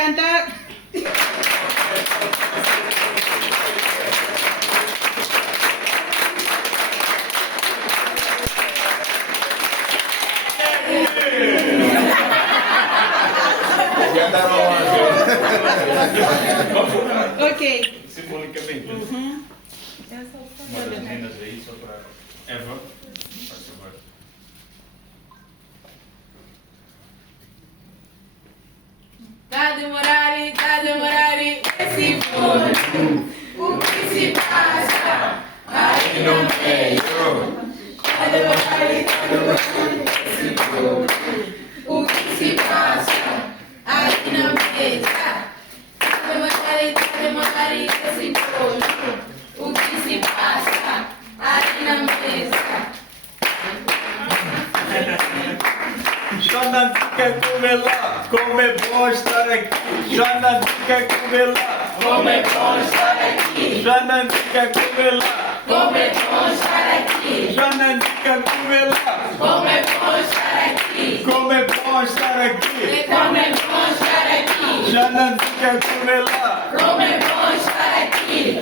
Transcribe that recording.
cantar. Ok. Simbolicamente. Uma das meninas aí, só para Eva. Faz favor. Tá demorando esse forno. O que se passa? Aí no meio. Tá demorando esse forno. O que se passa? Aí na mesa. Tá demorando esse forno. O que se passa? Aí na mesa. Já não quer comer lá, como é bom estar aqui. Já não quer comer lá, como é bom estar aqui. Já não quer comer lá, Como é bom estar aqui. já não quer comer lá. Como é bom estar aqui. Como é bom estar aqui. Como é bom estar aqui. Já não quer comer lá. Como é bom estar aqui.